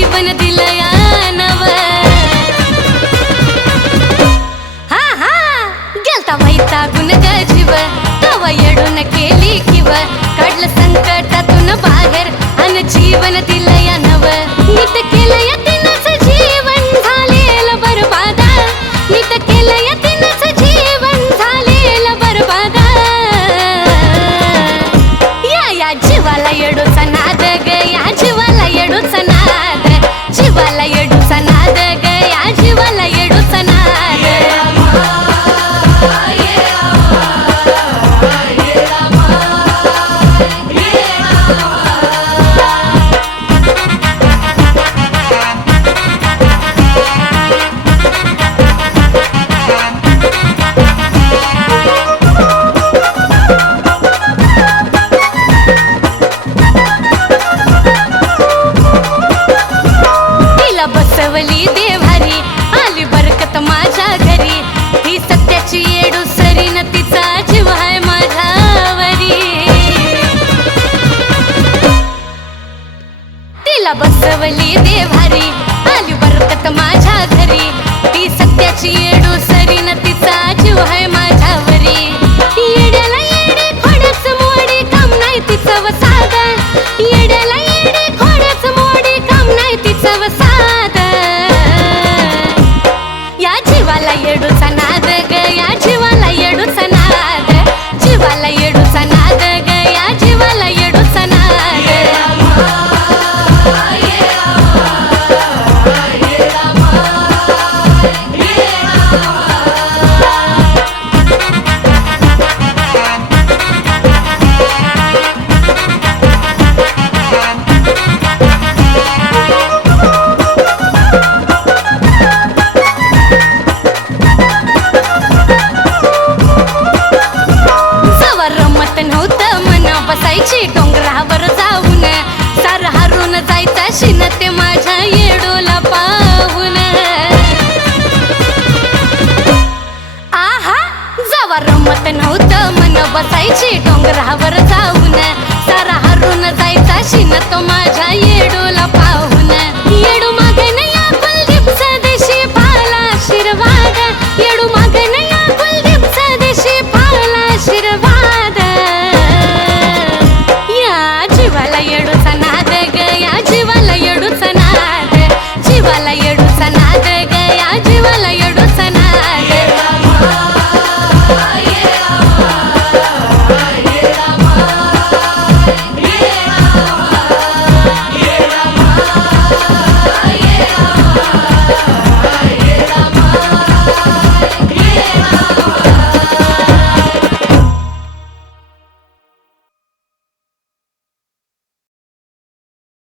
जीवन दिलया नव हा हा गेलता वैतागून ग जीव तवा येडून केली किव काढलं संकटातून बाहेर अन जीवन दिलया नव नीट केलंय तिनंच जीवन झालेलं बरबाद नीट केलंय तिनंच जीवन झालेलं बरबाद या जीवाला येडूचा नाद ग या जीवाला येडूचा नाद जीवाला येडूचा नाद ग या जीवाला येडूचा नाद बसवली देवारी आली बरकत माझ्या घरी ही सत्याची येडू सरीन तिचा जीव आहे माझ्यावरी तिला बसवली देवारी आली बरकत माझ्या घरी ही सत्याची येडू सरीन तिचा जीव आहे माझ्यावरी येड्याला येडे खोड्याच मोडी काम नाही तिचं वसाद येड्याला येडे खोड्याच मोडी काम नाही तिचं वसाद जीवाला येडूचा नाद ग या जीवाला येडूचा नाद जीवाला येडूचा नाद ग या जीवाला येडूचा नाद नव्हतं मना बसायची डोंगरावर जाऊन सार हरून जायचा शिन ते माझ्या येडूला पाहून आहा जावा रमत नव्हतं मन बसायची डोंगरावर जाऊन सार हरून जायचा शिन तो माझ्या येडूला पाहून येडू मागे या कुलदीप स्वदेशी पाला आशीर्वाद येडू मागे या कुलदीप स्वदेशी पाला आशीर्वाद जीवाला येडूचा नाद ग या जीवाला येडूचा नाद जीवाला येडू